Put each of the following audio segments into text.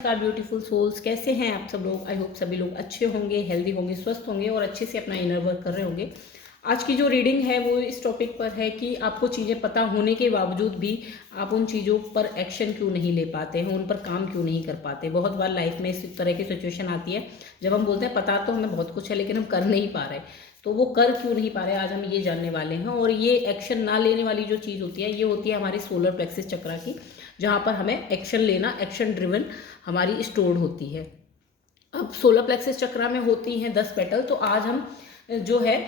नमस्कार beautiful souls, कैसे हैं आप सब लोग। आई होप सभी लोग अच्छे होंगे, हेल्दी होंगे, स्वस्थ होंगे और अच्छे से अपना इनर वर्क कर रहे होंगे। आज की जो रीडिंग है वो इस टॉपिक पर है कि आपको चीज़ें पता होने के बावजूद भी आप उन चीज़ों पर एक्शन क्यों नहीं ले पाते हैं, उन पर काम क्यों नहीं कर पाते। बहुत बार लाइफ में इस तरह की सिचुएशन आती है जब हम बोलते हैं पता तो हमें बहुत कुछ है लेकिन हम कर नहीं पा रहे। तो वो कर क्यों नहीं पा रहे, आज हम ये जानने वाले हैं। और ये एक्शन ना लेने वाली जो चीज़ होती है ये होती है हमारी सोलर प्लेक्सिस चक्रा की, जहाँ पर हमें एक्शन लेना, एक्शन ड्रिवन हमारी स्टोर्ड होती है। अब सोलर प्लेक्सिस चक्रा में होती हैं 10 पेटल। तो आज हम जो है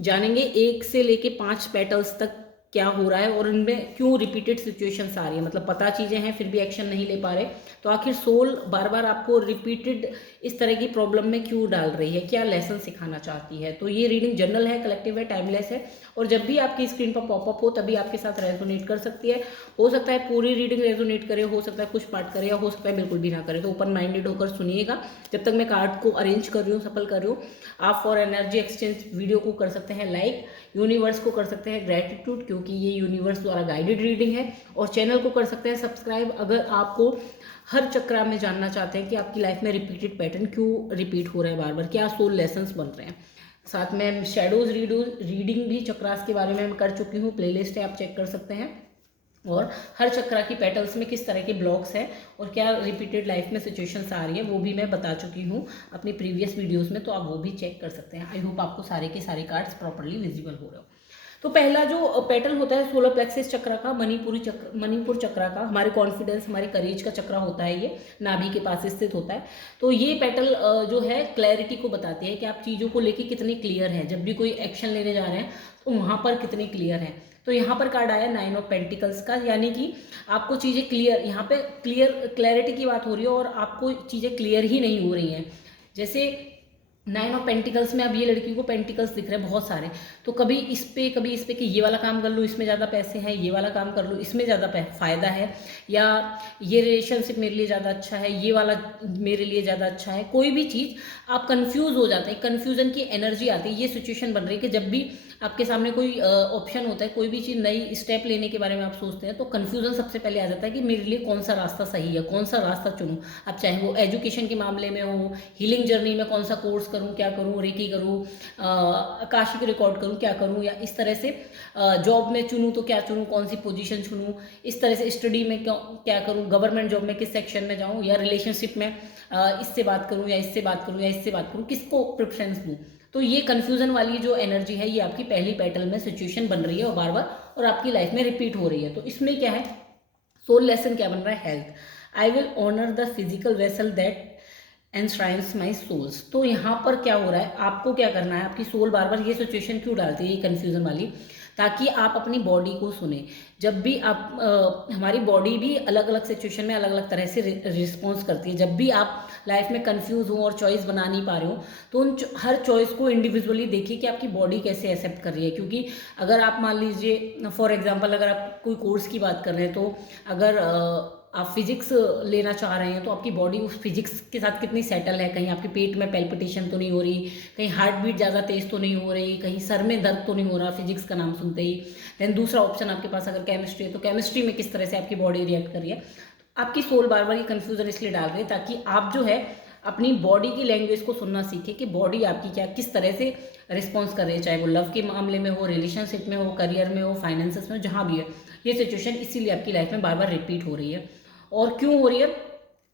जानेंगे 1 से लेके 5 पेटल्स तक क्या हो रहा है और इनमें क्यों रिपीटेड सिचुएशंस आ रही है। मतलब पता चीज़ें हैं फिर भी एक्शन नहीं ले पा रहे, तो आखिर सोल बार बार आपको रिपीटेड इस तरह की प्रॉब्लम में क्यों डाल रही है, क्या लेसन सिखाना चाहती है। तो ये रीडिंग जनरल है, कलेक्टिव है, टाइमलेस है और जब भी आपकी स्क्रीन पर पॉपअप हो तभी आपके साथ रेजोनेट कर सकती है। हो सकता है पूरी रीडिंग रेजोनेट करे, हो सकता है कुछ पार्ट करे, या हो सकता है बिल्कुल भी ना करे। तो ओपन माइंडेड होकर सुनिएगा। जब तक मैं कार्ड को अरेंज कर रही हूँ, सफल कर रही हूँ, आप फॉर एनर्जी एक्सचेंज वीडियो को कर सकते हैं लाइक, यूनिवर्स को कर सकते हैं ग्रेटिट्यूड क्योंकि ये यूनिवर्स द्वारा गाइडेड रीडिंग है, और चैनल को कर सकते हैं सब्सक्राइब अगर आपको हर चक्रा में जानना चाहते हैं कि आपकी लाइफ में रिपीटेड पैटर्न क्यों रिपीट हो रहे हैं, बार बार क्या सोल लेसन्स बन रहे हैं। साथ में शेडोज रीडिंग भी चक्रास के बारे में मैं कर चुकी हूँ, प्लेलिस्ट है, आप चेक कर सकते हैं। और हर चक्रा की पेटल्स में किस तरह के ब्लॉक्स हैं और क्या रिपीटेड लाइफ में सिचुएशंस आ रही है वो भी मैं बता चुकी हूँ अपनी प्रीवियस वीडियोस में, तो आप वो भी चेक कर सकते हैं। आई होप आपको सारे के सारे कार्ड्स प्रॉपर्ली विजिबल हो रहे हो। तो पहला जो पेटल होता है सोलर प्लेक्सिस चक्र का, मणिपुर चक्र का, हमारे कॉन्फिडेंस, हमारे करेज का चक्र होता है, ये नाभि के पास स्थित होता है। तो ये पेटल जो है क्लैरिटी को बताती है कि आप चीज़ों को लेके कितने क्लियर हैं, जब भी कोई एक्शन लेने जा रहे हैं तो वहाँ पर कितने क्लियर हैं। तो यहाँ पर कार्ड आया 9 ऑफ पेंटिकल्स का, यानी कि आपको चीज़ें क्लियर, यहाँ पे क्लैरिटी की बात हो रही है और आपको चीज़ें क्लियर ही नहीं हो रही हैं। जैसे 9 ऑफ पेंटिकल्स में अब ये लड़की को पेंटिकल्स दिख रहे हैं बहुत सारे, तो कभी इस पे कि ये वाला काम कर लूँ इसमें ज़्यादा पैसे हैं, ये वाला काम कर लूँ इसमें ज़्यादा फ़ायदा है, या ये रिलेशनशिप मेरे लिए ज़्यादा अच्छा है, ये वाला मेरे लिए ज़्यादा अच्छा है। कोई भी चीज़ आप कंफ्यूज हो जाते हैं, कन्फ्यूज़न की एनर्जी आती है। ये सिचुएशन बन रही है कि जब भी आपके सामने कोई ऑप्शन होता है, कोई भी चीज़ नई स्टेप लेने के बारे में आप सोचते हैं, तो कन्फ्यूज़न सबसे पहले आ जाता है कि मेरे लिए कौन सा रास्ता सही है, कौन सा रास्ता चुनूँ। अब चाहे वो एजुकेशन के मामले में हो, हीलिंग जर्नी में कौन सा कोर्स करूँ, क्या करूँ, रेकी करूँ, आकाशिक रिकॉर्ड करूँ, क्या करूँ, या इस तरह से जॉब में चुनूँ तो क्या चुनूँ, कौन सी पोजीशन चुनूँ, इस तरह से स्टडी में क्या करूँ, गवर्नमेंट जॉब में किस सेक्शन में जाऊँ, या रिलेशनशिप में इससे बात करूँ या इससे बात करूँ या इससे बात करूँ, किसको प्रेफरेंस दूँ। तो ये कन्फ्यूजन वाली जो एनर्जी है ये आपकी पहली पेटल में सिचुएशन बन रही है और बार बार और आपकी लाइफ में रिपीट हो रही है। तो इसमें क्या है, सोल लेसन क्या बन रहा है, health. I will honour the physical vessel that enshrines my souls. तो यहाँ पर क्या हो रहा है, आपको क्या करना है, आपकी सोल बार बार ये सिचुएशन क्यों डालती है, ये कन्फ्यूजन वाली, ताकि आप अपनी बॉडी को सुने। जब भी आप हमारी बॉडी भी अलग अलग सिचुएशन में अलग अलग तरह से रिस्पॉन्स करती है। जब भी आप लाइफ में कंफ्यूज हो और चॉइस बना नहीं पा रहे हो तो उन हर चॉइस को इंडिविजुअली देखिए कि आपकी बॉडी कैसे एक्सेप्ट कर रही है। क्योंकि अगर आप मान लीजिए फॉर एग्जांपल अगर आप कोई कोर्स की बात कर रहे हैं, तो अगर आप फिजिक्स लेना चाह रहे हैं तो आपकी बॉडी उस फिजिक्स के साथ कितनी सेटल है, कहीं आपके पेट में पैल्पिटेशन तो नहीं हो रही, कहीं हार्ट बीट ज़्यादा तेज तो नहीं हो रही, कहीं सर में दर्द तो नहीं हो रहा फिजिक्स का नाम सुनते ही। देन दूसरा ऑप्शन आपके पास अगर केमिस्ट्री है तो केमिस्ट्री में किस तरह से आपकी बॉडी रिएक्ट कर रही है। आपकी सोल बार बार ये कन्फ्यूजन इसलिए डाल रही है ताकि आप जो है अपनी बॉडी की लैंग्वेज को सुनना सीखे कि बॉडी आपकी क्या किस तरह से रिस्पॉन्स कर रही है, चाहे वो लव के मामले में हो, रिलेशनशिप में हो, करियर में हो, फाइनेंसेस में, जहाँ भी है। ये सिचुएशन इसीलिए आपकी लाइफ में बार बार रिपीट हो रही है। और क्यों हो रही है,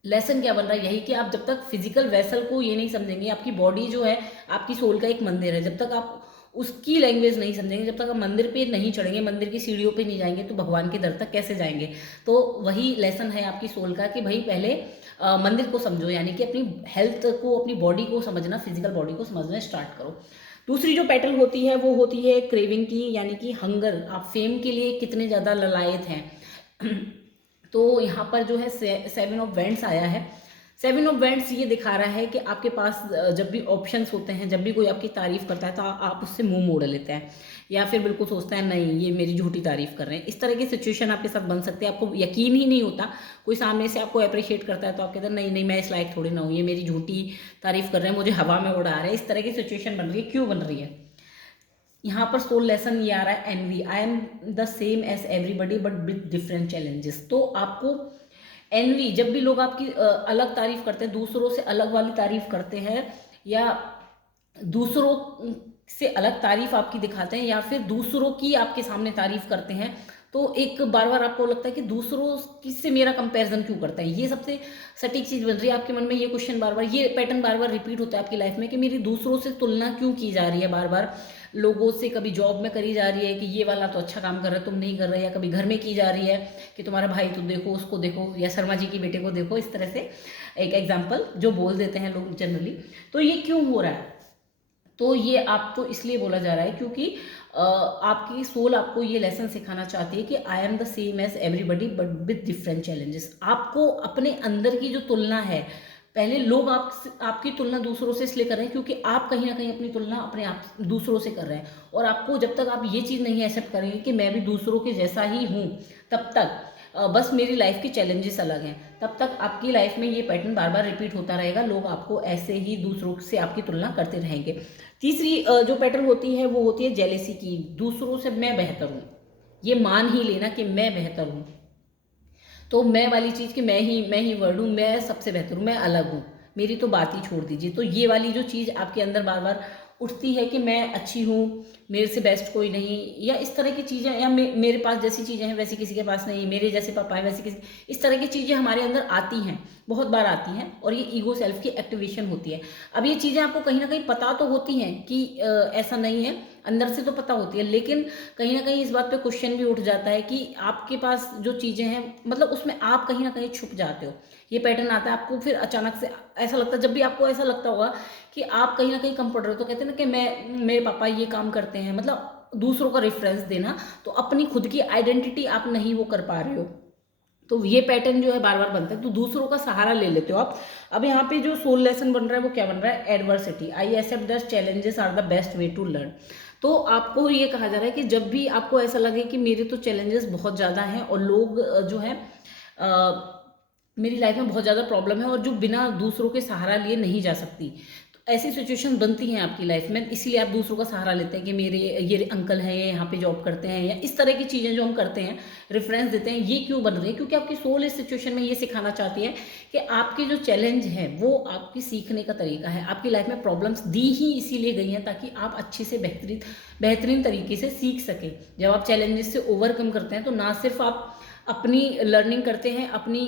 लेसन क्या बन रहा है, यही कि आप जब तक फिजिकल वेसल को ये नहीं समझेंगे, आपकी बॉडी जो है आपकी सोल का एक मंदिर है, जब तक आप उसकी लैंग्वेज नहीं समझेंगे, जब तक आप मंदिर पे नहीं चढ़ेंगे, मंदिर की सीढ़ियों पे नहीं जाएंगे, तो भगवान के दर तक कैसे जाएंगे। तो वही लेसन है आपकी सोल का कि भाई पहले मंदिर को समझो, यानी कि अपनी हेल्थ को, अपनी बॉडी को समझना, फिजिकल बॉडी को समझना स्टार्ट करो। दूसरी जो पैटर्न होती है वो होती है क्रेविंग की, यानी कि हंगर, आप फेम के लिए कितने ज़्यादा ललायत हैं। तो यहाँ पर जो है 7 ऑफ वेंट्स आया है। 7 ऑफ वेंट्स ये दिखा रहा है कि आपके पास जब भी ऑप्शंस होते हैं, जब भी कोई आपकी तारीफ करता है तो आप उससे मुंह मोड़ लेते हैं, या फिर बिल्कुल सोचते हैं नहीं ये मेरी झूठी तारीफ कर रहे हैं। इस तरह की सिचुएशन आपके साथ बन सकती है। आपको यकीन ही नहीं होता, कोई सामने से आपको अप्रिशिएट करता है तो आप कहते हैं नहीं नहीं मैं इस लायक थोड़ी ना हूँ, ये मेरी झूठी तारीफ कर रहे हैं, मुझे हवा में उड़ा रहे हैं। इस तरह की सिचुएशन बन रही है। क्यों बन रही है, यहाँ पर सोल लेसन ये आ रहा है एनवी। I am the same as everybody but with different challenges. तो आपको एनवी, जब भी लोग आपकी अलग तारीफ करते हैं, दूसरों से अलग वाली तारीफ करते हैं, या दूसरों से अलग तारीफ आपकी दिखाते हैं, या फिर दूसरों की आपके सामने तारीफ करते हैं, तो एक बार बार आपको लगता है कि दूसरों किससे मेरा कंपैरिजन क्यों करता है। ये सबसे सटीक चीज़ बन रही है आपके मन में, ये क्वेश्चन बार बार, ये पैटर्न बार बार रिपीट होता है आपकी लाइफ में कि मेरी दूसरों से तुलना क्यों की जा रही है बार बार, लोगों से कभी जॉब में करी जा रही है कि ये वाला तो अच्छा काम कर रहा है तुम नहीं कर रहे, या कभी घर में की जा रही है कि तुम्हारा भाई तो देखो उसको देखो, या शर्मा जी की बेटे को देखो, इस तरह से एक एग्जाम्पल जो बोल देते हैं लोग जनरली। तो ये क्यों हो रहा है? तो ये आपको इसलिए बोला जा रहा है क्योंकि आपकी सोल आपको ये लेसन सिखाना चाहती है कि I am the same as everybody but with different challenges. आपको अपने अंदर की जो तुलना है, पहले लोग आपकी तुलना दूसरों से इसलिए कर रहे हैं क्योंकि आप कहीं ना कहीं अपनी तुलना अपने आप दूसरों से कर रहे हैं, और आपको जब तक आप ये चीज़ नहीं एक्सेप्ट करेंगे कि मैं भी दूसरों के जैसा ही हूँ, तब तक बस मेरी लाइफ के चैलेंजेस अलग हैं, तब तक आपकी लाइफ में ये पैटर्न बार बार रिपीट होता रहेगा, लोग आपको ऐसे ही दूसरों से आपकी तुलना करते रहेंगे। तीसरी जो पैटर्न होती है वो होती है जेलेसी की, दूसरों से मैं बेहतर हूँ, ये मान ही लेना कि मैं बेहतर हूँ, तो मैं वाली चीज़ कि मैं ही वर्ड हूँ, मैं सबसे बेहतर हूँ, मैं अलग हूँ, मेरी तो बात ही छोड़ दीजिए। तो ये वाली जो चीज़ आपके अंदर बार बार उठती है कि मैं अच्छी हूँ, मेरे से बेस्ट कोई नहीं, या इस तरह की चीज़ें, या मेरे पास जैसी चीज़ें हैं वैसी किसी के पास नहीं, मेरे जैसे पापा है वैसे किसी, इस तरह की चीज़ें हमारे अंदर आती हैं, बहुत बार आती हैं, और ये ईगो सेल्फ की एक्टिवेशन होती है। अब ये चीज़ें आपको कहीं ना कहीं पता तो होती हैं कि ऐसा नहीं है, अंदर से तो पता होती है, लेकिन कहीं ना कहीं इस बात पे क्वेश्चन भी उठ जाता है कि आपके पास जो चीज़ें हैं, मतलब उसमें आप कहीं ना कहीं छुप जाते हो। ये पैटर्न आता है आपको, फिर अचानक से ऐसा लगता है, जब भी आपको ऐसा लगता होगा कि आप कहीं ना कहीं कम पड़ रहे हो, तो कहते हैं ना कि मेरे पापा ये काम करते हैं, मतलब दूसरों का रेफरेंस देना, तो अपनी खुद की आइडेंटिटी आप नहीं वो कर पा रहे हो, तो ये पैटर्न जो है बार बार बनता है, तो दूसरों का सहारा ले लेते हो आप। अब यहाँ पे जो सोल लेसन बन रहा है वो क्या बन रहा है? Adversity, I accept that challenges are the best way to learn. तो आपको ये कहा जा रहा है कि जब भी आपको ऐसा लगे कि मेरे तो चैलेंजेस बहुत ज़्यादा हैं, और लोग जो है मेरी लाइफ में बहुत ज़्यादा प्रॉब्लम है, और जो बिना दूसरों के सहारा लिए नहीं जा सकती, तो ऐसी सिचुएशन बनती हैं आपकी लाइफ में, इसलिए आप दूसरों का सहारा लेते हैं कि मेरे ये अंकल हैं, ये यहाँ पे जॉब करते हैं, या इस तरह की चीज़ें जो हम करते हैं, रेफरेंस देते हैं, ये क्यों बन रही है? क्योंकि आपकी सोल इस सिचुएशन में ये सिखाना चाहती है कि आपके जो चैलेंज है वो आपकी सीखने का तरीका है, आपकी लाइफ में प्रॉब्लम्स दी ही इसीलिए गई हैं ताकि आप अच्छे से बेहतरीन तरीके से सीख सकें। जब आप चैलेंजेस से ओवरकम करते हैं, तो ना सिर्फ आप अपनी लर्निंग करते हैं, अपनी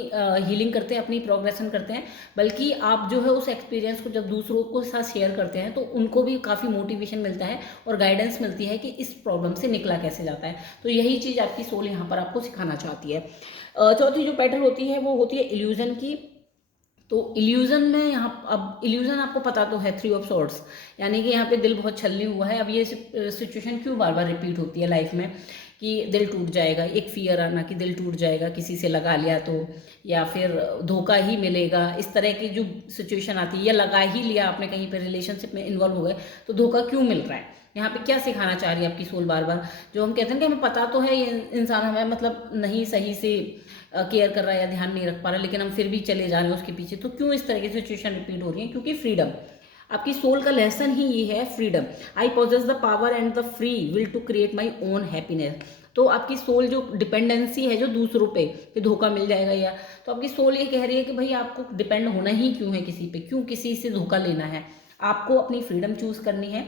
हीलिंग करते हैं, अपनी प्रोग्रेशन करते हैं, बल्कि आप जो है उस एक्सपीरियंस को जब दूसरों को साथ शेयर करते हैं, तो उनको भी काफ़ी मोटिवेशन मिलता है और गाइडेंस मिलती है कि इस प्रॉब्लम से निकला कैसे जाता है। तो यही चीज़ आपकी सोल यहाँ पर आपको सिखाना चाहती है। चौथी जो पैटर्न होती है वो होती है इल्यूजन की। तो इल्यूजन में यहाँ, अब इल्यूजन आपको पता तो है, 3 ऑफ सॉर्ड्स, यानी कि यहाँ पे दिल बहुत छलनी हुआ है। अब ये सिचुएशन क्यों बार बार रिपीट होती है लाइफ में कि दिल टूट जाएगा, एक फियर आना कि दिल टूट जाएगा किसी से लगा लिया तो, या फिर धोखा ही मिलेगा, इस तरह की जो सिचुएशन आती है, या लगा ही लिया आपने कहीं पर रिलेशनशिप में इन्वॉल्व हो गए तो धोखा क्यों मिल रहा है? यहाँ पे क्या सिखाना चाह रही है आपकी सोल बार बार? जो हम कहते हैं कि हमें पता तो है ये इंसान हमें मतलब नहीं सही से केयर कर रहा है या ध्यान नहीं रख पा रहा, लेकिन हम फिर भी चले जा रहे हैं उसके पीछे, तो क्यों इस तरह की सिचुएशन रिपीट हो रही है? क्योंकि फ्रीडम, आपकी सोल का लेसन ही ये है, freedom. I possess the power and the free will to create my own happiness. तो आपकी सोल जो डिपेंडेंसी है जो दूसरों पे कि धोखा मिल जाएगा, या तो आपकी सोल ये कह रही है कि भाई आपको डिपेंड होना ही क्यों है किसी पे, क्यों किसी से धोखा लेना है? आपको अपनी फ्रीडम चूज करनी है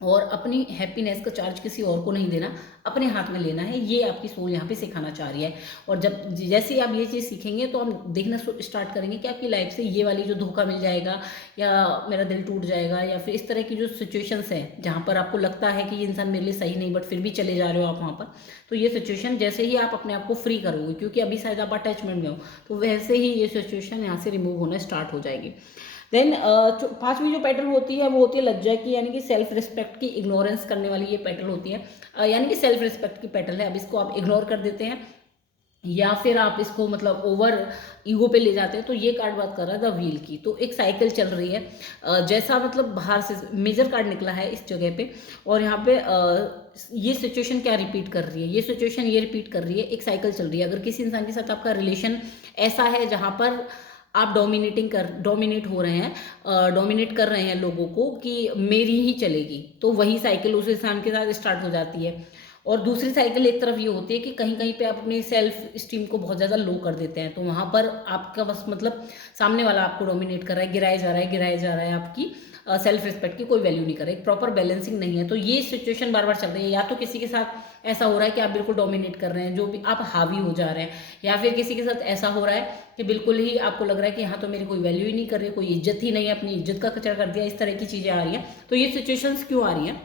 और अपनी हैप्पीनेस का चार्ज किसी और को नहीं देना, अपने हाथ में लेना है, ये आपकी सोल यहाँ पे सिखाना चाह रही है। और जब जैसे आप ये चीज़ सीखेंगे तो हम देखना स्टार्ट करेंगे कि आपकी लाइफ से ये वाली जो धोखा मिल जाएगा, या मेरा दिल टूट जाएगा, या फिर इस तरह की जो सिचुएशंस हैं जहाँ पर आपको लगता है कि ये इंसान मेरे लिए सही नहीं, बट फिर भी चले जा रहे हो आप वहाँ पर, तो ये सिचुएशन जैसे ही आप अपने आप को फ्री करोगे, क्योंकि अभी शायद आप अटैचमेंट में हो, तो वैसे ही ये सिचुएशन यहाँ से रिमूव होना स्टार्ट हो जाएगी। देन पांचवी जो पैटर्न होती है वो होती है लज्जा की, यानी कि सेल्फ रिस्पेक्ट की इग्नोरेंस करने वाली ये पैटर्न होती है। यानी कि सेल्फ रिस्पेक्ट की पैटर्न है, अब इसको आप इग्नोर कर देते हैं या फिर आप इसको मतलब ओवर ईगो पे ले जाते हैं। तो ये कार्ड बात कर रहा है द व्हील की, तो एक साइकिल चल रही है, जैसा मतलब बाहर से मेजर कार्ड निकला है इस जगह पे, और यहाँ पे ये सिचुएशन क्या रिपीट कर रही है? ये सिचुएशन ये रिपीट कर रही है, एक साइकिल चल रही है। अगर किसी इंसान के साथ आपका रिलेशन ऐसा है जहाँ पर आप डोमिनेट हो रहे हैं, डोमिनेट कर रहे हैं लोगों को कि मेरी ही चलेगी, तो वही साइकिल उस इंसान के साथ स्टार्ट हो जाती है। और दूसरी साइकिल एक तरफ ये होती है कि कहीं कहीं पे आप अपनी सेल्फ स्टीम को बहुत ज़्यादा लो कर देते हैं, तो वहाँ पर आपका बस मतलब सामने वाला आपको डोमिनेट कर रहा है, गिराया जा रहा है, आपकी सेल्फ रिस्पेक्ट की कोई वैल्यू नहीं कर रहा है, एक प्रॉपर बैलेंसिंग नहीं है। तो ये सिचुएशन बार बार चल रही है, या तो किसी के साथ ऐसा हो रहा है कि आप बिल्कुल डोमिनेट कर रहे हैं, जो भी आप हावी हो जा रहे हैं, या फिर किसी के साथ ऐसा हो रहा है कि बिल्कुल ही आपको लग रहा है कि यहाँ तो मेरी कोई वैल्यू ही नहीं कर रही, कोई इज्जत ही नहीं है, अपनी इज्जत का कचरा कर दिया, इस तरह की चीज़ें आ रही हैं। तो ये सिचुएशंस क्यों आ रही हैं,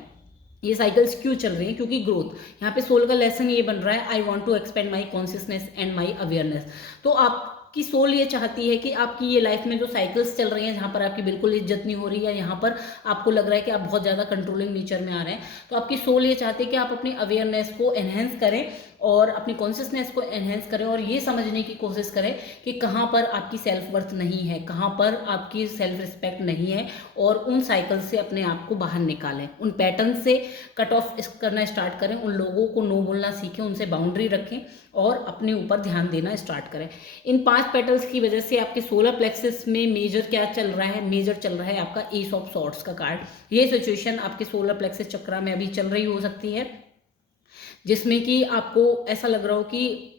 ये साइकिल्स क्यों चल रही हैं? क्योंकि ग्रोथ, यहाँ पे सोल का लेसन ये बन रहा है, I want to expand my consciousness and my awareness. तो आपकी सोल ये चाहती है कि आपकी ये लाइफ में जो साइकिल्स चल रही हैं, जहाँ पर आपकी बिल्कुल इज्जत नहीं हो रही है, यहाँ पर आपको लग रहा है कि आप बहुत ज़्यादा कंट्रोलिंग नेचर में आ रहे हैं, तो आपकी सोल ये चाहती है कि आप अपनी अवेयरनेस को एनहेंस करें और अपनी कॉन्शियसनेस को एनहेंस करें, और ये समझने की कोशिश करें कि कहाँ पर आपकी सेल्फ वर्थ नहीं है, कहाँ पर आपकी सेल्फ रिस्पेक्ट नहीं है, और उन साइकिल से अपने आप को बाहर निकालें, उन पैटर्न से कट ऑफ करना स्टार्ट करें, उन लोगों को नो बोलना सीखें, उनसे बाउंड्री रखें और अपने ऊपर ध्यान देना स्टार्ट करें। इन 5 पेटल्स की वजह से आपके सोलर प्लेक्सस में मेजर क्या चल रहा है, मेजर चल रहा है आपका एस ऑफ सॉर्ड्स का कार्ड। ये सिचुएशन आपके सोलर प्लेक्सस चक्रा में अभी चल रही हो सकती है, जिसमें कि आपको ऐसा लग रहा हो कि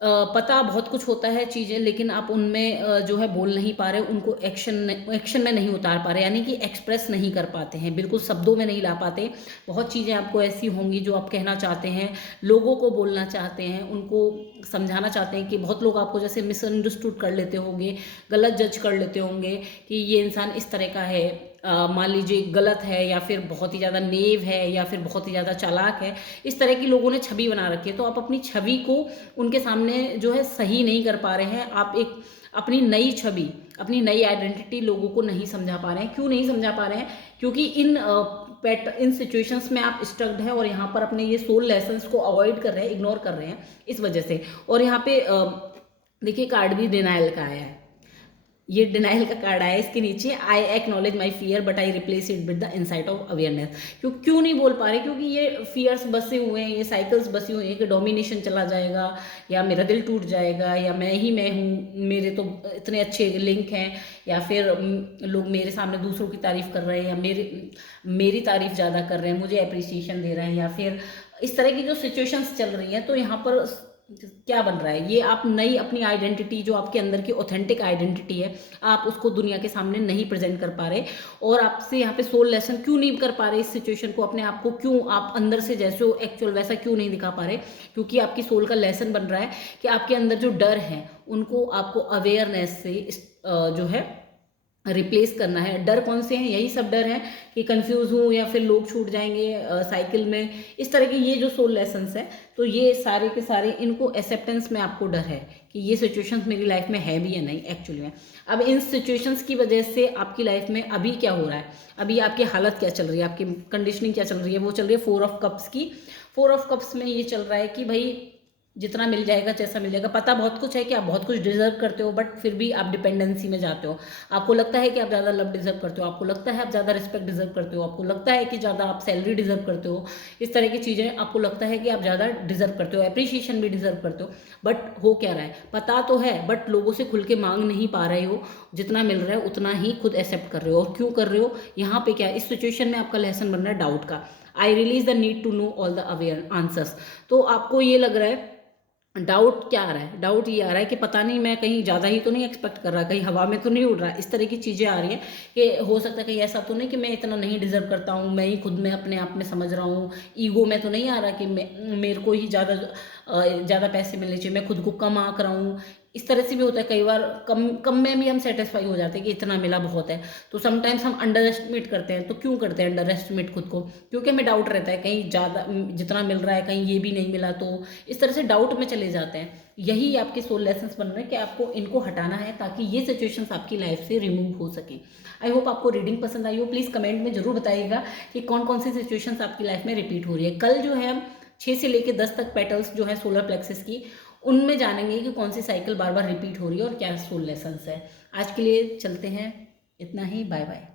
पता बहुत कुछ होता है चीज़ें, लेकिन आप उनमें जो है बोल नहीं पा रहे, उनको एक्शन में नहीं उतार पा रहे, यानी कि एक्सप्रेस नहीं कर पाते हैं, बिल्कुल शब्दों में नहीं ला पाते। बहुत चीज़ें आपको ऐसी होंगी जो आप कहना चाहते हैं, लोगों को बोलना चाहते हैं, उनको समझाना चाहते हैं, कि बहुत लोग आपको जैसे मिसअंडरस्टूड कर लेते होंगे, गलत जज कर लेते होंगे कि ये इंसान इस तरह का है, मान लीजिए गलत है, या फिर बहुत ही ज़्यादा नेव है, या फिर बहुत ही ज़्यादा चालाक है, इस तरह की लोगों ने छवि बना रखी है। तो आप अपनी छवि को उनके सामने जो है सही नहीं कर पा रहे हैं, आप एक अपनी नई छवि, अपनी नई आइडेंटिटी लोगों को नहीं समझा पा रहे हैं। क्यों नहीं समझा पा रहे हैं? क्योंकि इन सिचुएशंस में आप स्ट्रक्ड हैं, और यहाँ पर अपने ये सोल लेसन्स को अवॉइड कर रहे हैं, इग्नोर कर रहे हैं इस वजह से। और यहाँ पे देखिए कार्ड भी डिनाइल का आया है, ये डिनाइल का कार्ड आया, इसके नीचे I acknowledge my fear but I replace it with the insight of awareness. क्यों नहीं बोल पा रहे? क्योंकि ये फियर्स बसे हुए हैं, ये साइकिल्स बसी हुई हैं कि डोमिनेशन चला जाएगा, या मेरा दिल टूट जाएगा, या मैं हूँ, मेरे तो इतने अच्छे लिंक हैं, या फिर लोग मेरे सामने दूसरों की तारीफ कर रहे हैं, या मेरी तारीफ ज़्यादा कर रहे हैं, मुझे अप्रिसिएशन दे रहे हैं, या फिर इस तरह की जो सिचुएशंस चल रही हैं। तो यहाँ पर क्या बन रहा है, ये आप नई अपनी आइडेंटिटी, जो आपके अंदर की ऑथेंटिक आइडेंटिटी है, आप उसको दुनिया के सामने नहीं प्रेजेंट कर पा रहे, और आपसे यहाँ पे सोल लेसन क्यों नहीं कर पा रहे इस सिचुएशन को, अपने आप को क्यों आप अंदर से जैसे हो एक्चुअल वैसा क्यों नहीं दिखा पा रहे? क्योंकि आपकी सोल का लेसन बन रहा है कि आपके अंदर जो डर है उनको आपको अवेयरनेस से जो है रिप्लेस करना है। डर कौन से हैं? यही सब डर है कि कंफ्यूज हूँ, या फिर लोग छूट जाएंगे साइकिल में, इस तरह के ये जो सोल लेसन्स हैं, तो ये सारे के सारे इनको एक्सेप्टेंस में आपको डर है कि ये सिचुएशंस मेरी लाइफ में है भी या नहीं एक्चुअली में। अब इन सिचुएशंस की वजह से आपकी लाइफ में अभी क्या हो रहा है, अभी आपकी हालत क्या चल रही है, आपकी कंडीशनिंग क्या चल रही है? वो चल रही है 4 ऑफ कप्स की। 4 ऑफ कप्स में ये चल रहा है कि भाई जितना मिल जाएगा, जैसा मिल जाएगा, पता बहुत कुछ है कि आप बहुत कुछ डिजर्व करते हो, बट फिर भी आप डिपेंडेंसी में जाते हो। आपको लगता है कि आप ज़्यादा लव डिजर्व करते हो, आपको लगता है आप ज़्यादा रिस्पेक्ट डिजर्व करते हो, आपको लगता है कि ज़्यादा आप सैलरी डिजर्व करते हो, इस तरह की चीज़ें आपको लगता है कि आप ज़्यादा डिजर्व करते हो, अप्रिशिएशन भी डिजर्व करते हो। बट हो क्या रहा है? पता तो है, बट लोगों से खुल के मांग नहीं पा रहे हो, जितना मिल रहा है उतना ही खुद एक्सेप्ट कर रहे हो। और क्यों कर रहे हो? यहाँ पे क्या है, इस सिचुएशन में आपका लेसन बन रहा है डाउट का। I release the need to know all the aware answers. तो आपको ये लग रहा है, डाउट क्या आ रहा है? डाउट ये आ रहा है कि पता नहीं मैं कहीं ज़्यादा ही तो नहीं एक्सपेक्ट कर रहा, कहीं हवा में तो नहीं उड़ रहा, इस तरह की चीज़ें आ रही हैं कि हो सकता है कहीं ऐसा तो नहीं कि मैं इतना नहीं डिजर्व करता हूँ, मैं ही खुद में अपने आप में समझ रहा हूँ, ईगो में तो नहीं आ रहा कि मेरे को ही ज़्यादा पैसे मिलने चाहिए, मैं खुद को कम आंक रहा हूँ। इस तरह से भी होता है कई बार, कम में भी हम सेटिस्फाई हो जाते हैं कि इतना मिला बहुत है। तो समटाइम्स हम अंडर एस्टिमेट करते हैं। तो क्यों करते हैं अंडर एस्टिमेट खुद को? क्योंकि हमें डाउट रहता है कहीं ज़्यादा जितना मिल रहा है कहीं ये भी नहीं मिला, तो इस तरह से डाउट में चले जाते हैं। यही आपके सोल लेसन्स बन रहे हैं कि आपको इनको हटाना है ताकि ये सिचुएशंस आपकी लाइफ से रिमूव हो सके। आई होप आपको रीडिंग पसंद आई हो। प्लीज़ कमेंट में जरूर बताइएगा कि कौन कौन सी सिचुएशंस आपकी लाइफ में रिपीट हो रही है। कल जो है 6 से लेकर 10 तक पेटल्स जो है सोलर प्लेक्सस की, उनमें जानेंगे कि कौन सी साइकिल बार बार रिपीट हो रही है और क्या सोल लेसन्स है। आज के लिए चलते हैं, इतना ही। Bye bye.